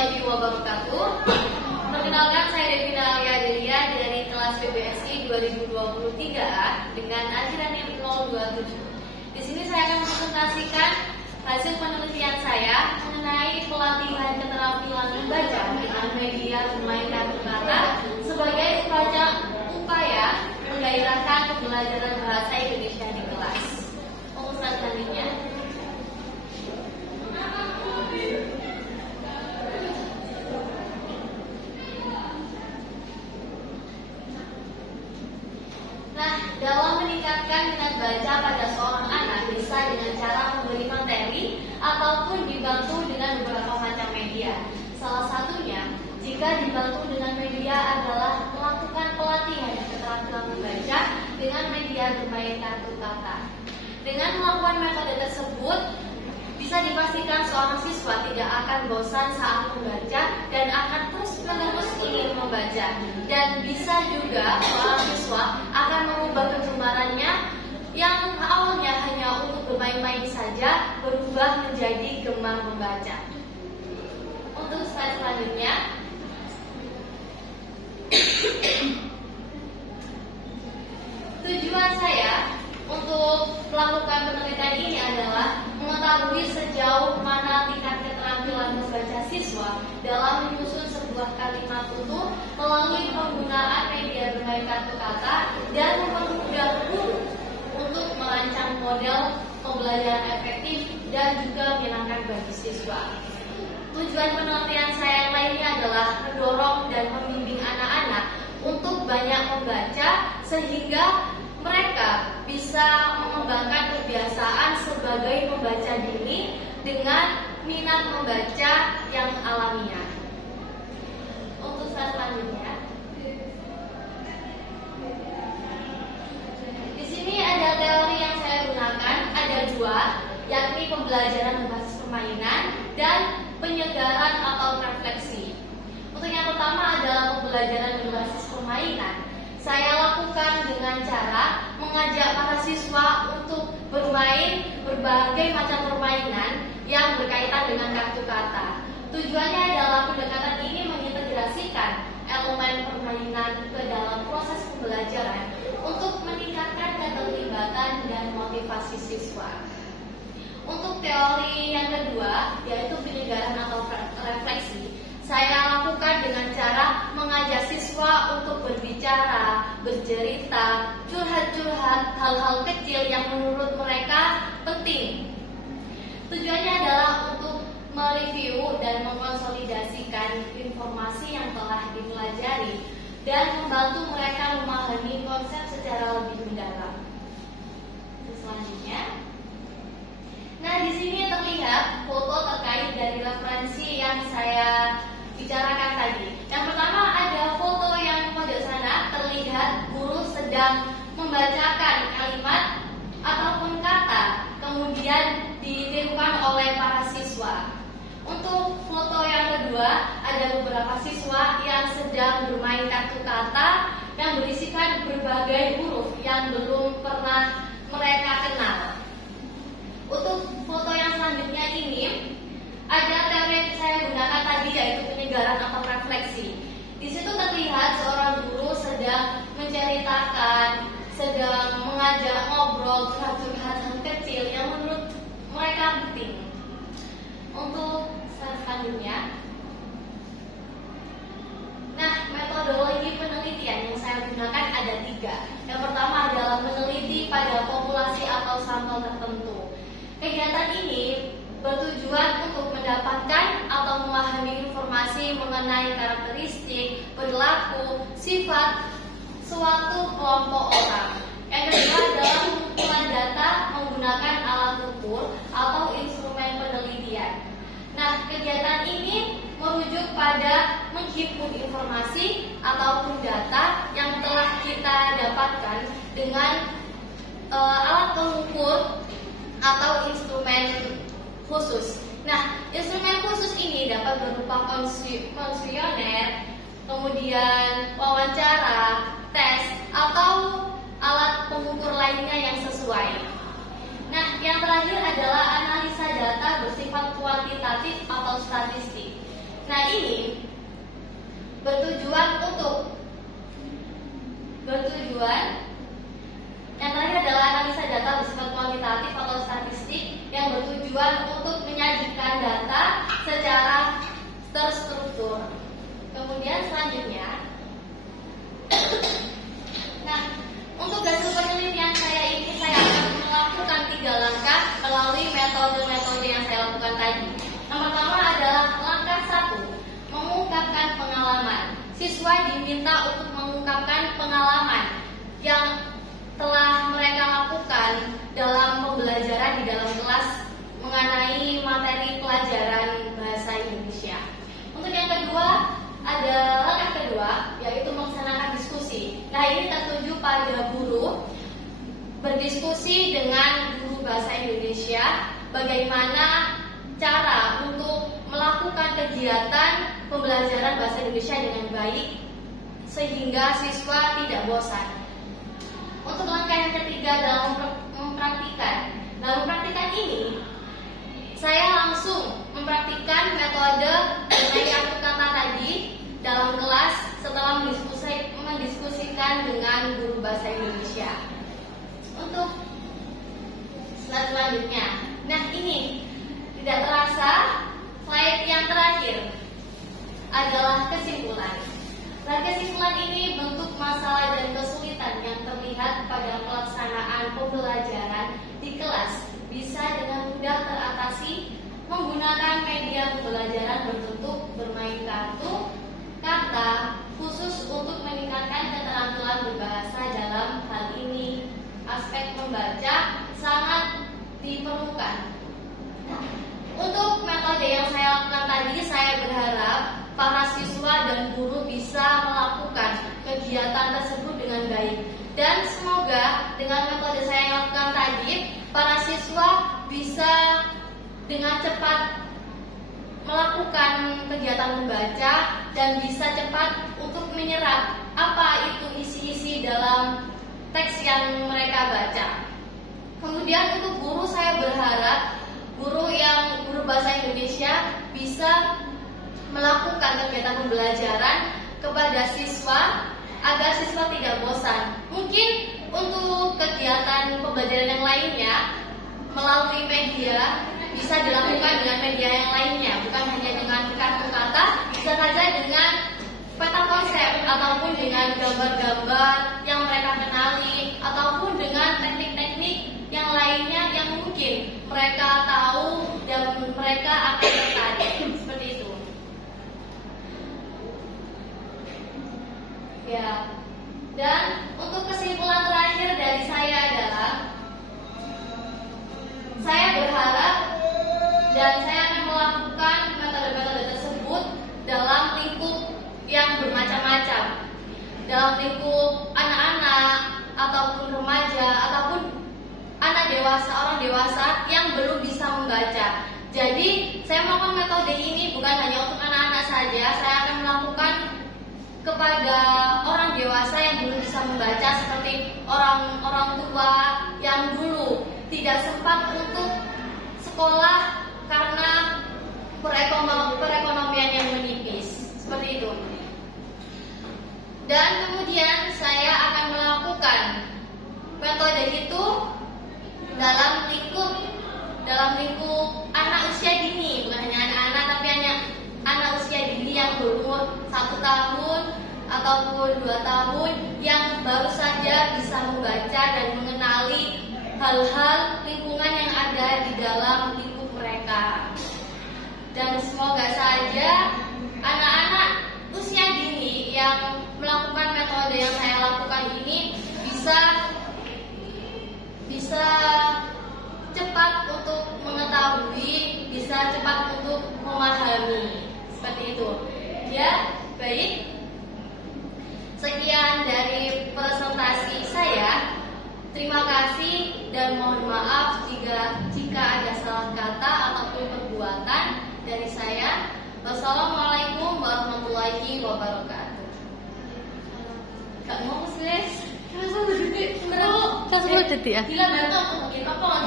warahmatullahi wabarakatuh. Perkenalkan, saya Devina Alia dari kelas PBSI 2023 dengan akhiran NIM 027. Di sini saya akan presentasikan hasil penelitian saya mengenai pelatihan keterampilan membaca dengan media bermain kartu kata sebagai upaya menggairahkan pembelajaran bahasa Indonesia di kelas. Untuk selanjutnya. Dalam meningkatkan minat baca pada seorang anak bisa dengan cara memberi materi ataupun dibantu dengan beberapa macam media. Salah satunya, jika dibantu dengan media adalah melakukan pelatihan keterampilan membaca dengan media bermain kartu kata. Dengan melakukan metode tersebut, bisa dipastikan seorang siswa tidak akan bosan saat membaca dan akan terus-menerus ingin membaca. Dan bisa juga seorang siswa akan mengubah kegemarannya yang awalnya hanya untuk bermain-main saja berubah menjadi gemar membaca. Untuk slide selanjutnya. Tujuan saya untuk melakukan penelitian ini adalah mengetahui sejauh mana tingkat keterampilan membaca siswa dalam menyusun sebuah kalimat utuh melalui penggunaan media bermain kartu kata dan mempermudah guru untuk merancang model pembelajaran efektif dan juga menyenangkan bagi siswa. Tujuan penelitian saya yang lainnya adalah mendorong dan membimbing anak-anak untuk banyak membaca sehingga mereka bisa mengembangkan kebiasaan sebagai pembaca dini dengan minat membaca yang alamiah. Untuk selanjutnya, di sini ada teori yang saya gunakan, ada dua, yakni pembelajaran berbasis permainan dan penyegaran atau refleksi. Untuk yang pertama adalah pembelajaran berbasis permainan. Saya lakukan dengan cara mengajak para siswa untuk bermain berbagai macam permainan yang berkaitan dengan kartu kata. Tujuannya adalah pendekatan ini mengintegrasikan elemen permainan ke dalam proses pembelajaran untuk meningkatkan keterlibatan dan motivasi siswa. Untuk teori yang kedua, yaitu penyegaran atau refleksi, saya lakukan dengan cara mengajak siswa untuk berbicara, bercerita, curhat-curhat hal-hal kecil yang menurut mereka penting. Tujuannya adalah untuk mereview dan mengkonsolidasikan informasi yang telah dipelajari dan membantu mereka memahami konsep secara lebih mendalam. Selanjutnya, di sini terlihat foto terkait dari referensi yang saya bicarakan tadi. Yang pertama ada foto yang di pojok sana terlihat guru sedang membacakan kalimat ataupun kata, kemudian ditirukan oleh para siswa. Untuk foto yang kedua ada beberapa siswa yang sedang bermain kartu kata yang berisikan berbagai huruf yang belum pernah mereka kenal. Untuk foto yang selanjutnya ini ada teori yang saya gunakan tadi, yaitu penyegaran atau refleksi. Di situ terlihat seorang guru sedang menceritakan, sedang mengajak ngobrol, curhat-curhat hal kecil yang menurut mereka penting. Untuk selanjutnya, metodologi penelitian yang saya gunakan ada 3. Yang pertama adalah meneliti pada populasi atau sampel tertentu. Kegiatan ini bertujuan untuk mendapatkan atau memahami informasi mengenai karakteristik, perilaku, sifat suatu kelompok orang. Yang kedua adalah pengumpulan data menggunakan alat ukur atau instrumen penelitian. Kegiatan ini merujuk pada menghimpun informasi ataupun data yang telah kita dapatkan dengan alat pengukur atau instrumen khusus. Instrumen khusus ini dapat berupa kuesioner, kemudian wawancara, tes, atau alat pengukur lainnya yang sesuai. Yang terakhir adalah analisa data bersifat kuantitatif atau statistik. Nah, ini bertujuan yang terakhir adalah analisa data bersifat kuantitatif atau statistik yang bertujuan untuk menyajikan data secara terstruktur. Kemudian selanjutnya, nah, untuk hasil penelitian saya ini saya akan melakukan 3 langkah melalui metode-metode yang saya lakukan tadi. Yang pertama adalah langkah 1, mengungkapkan pengalaman. Siswa diminta untuk mengungkapkan pengalaman yang telah mereka lakukan dalam pembelajaran di dalam kelas mengenai materi pelajaran bahasa Indonesia. Untuk yang kedua, ada langkah kedua, yaitu melaksanakan diskusi. Nah, ini tertuju pada guru berdiskusi dengan guru bahasa Indonesia bagaimana cara untuk melakukan kegiatan pembelajaran bahasa Indonesia dengan baik sehingga siswa tidak bosan. Untuk langkah yang ketiga dalam mempraktikkan. Dalam mempraktikkan ini, saya langsung mempraktikkan metode yang aku kata tadi dalam kelas setelah mendiskusikan dengan guru bahasa Indonesia. Untuk slide selanjutnya. Nah, ini tidak terasa slide yang terakhir adalah kesimpulan. Nah, kesimpulan ini bentuk masalah dan kesulitan yang terlihat pada pelaksanaan pembelajaran di kelas bisa dengan mudah teratasi menggunakan media pembelajaran berbentuk bermain kartu, kata, khusus untuk meningkatkan keterampilan berbahasa. Dalam hal ini, aspek membaca sangat diperlukan. Untuk metode yang saya lakukan tadi, saya berharap para siswa dan guru bisa melakukan kegiatan tersebut dengan baik. Dan semoga dengan metode saya yang lakukan tadi, para siswa bisa dengan cepat melakukan kegiatan membaca dan bisa cepat untuk menyerap apa itu isi-isi dalam teks yang mereka baca. Kemudian untuk guru, saya berharap guru bahasa Indonesia bisa melakukan kegiatan pembelajaran kepada siswa agar siswa tidak bosan. Mungkin untuk kegiatan pembelajaran yang lainnya melalui media bisa dilakukan dengan media yang lainnya, bukan hanya dengan kartu kata, bisa saja dengan peta konsep ataupun dengan gambar-gambar yang mereka kenali ataupun dengan teknik-teknik yang lainnya yang mungkin mereka tahu dan mereka akan tertarik. Seperti itu. Ya. Dan untuk kesimpulan terakhir dari saya adalah saya berharap dan saya akan melakukan metode-metode tersebut dalam lingkup yang bermacam-macam, dalam lingkup anak-anak ataupun remaja ataupun anak dewasa, orang dewasa yang belum bisa membaca. Jadi saya melakukan metode ini bukan hanya untuk anak-anak saja, saya akan melakukan kepada orang dewasa yang belum bisa membaca, seperti orang tua yang dulu tidak sempat untuk sekolah karena perekonomian yang menipis, seperti itu. Dan kemudian saya akan melakukan metode itu dalam lingkup anak usia dini, bukan hanya anak-anak tapi hanya anak usia dini yang berumur 1 tahun ataupun 2 tahun yang baru saja bisa membaca dan mengenali hal-hal lingkungan yang ada di dalam lingkup mereka. Dan semoga saja anak-anak usia dini yang melakukan metode yang saya lakukan ini bisa cepat untuk mengetahui, bisa cepat untuk memahami. Seperti itu. Ya, baik. Sekian dari presentasi saya. Terima kasih dan mohon maaf jika ada salah kata ataupun perbuatan dari saya. Wassalamualaikum warahmatullahi wabarakatuh. Gak mau sih, kan 10 detik ya. Gila, bantu aku bikin apa?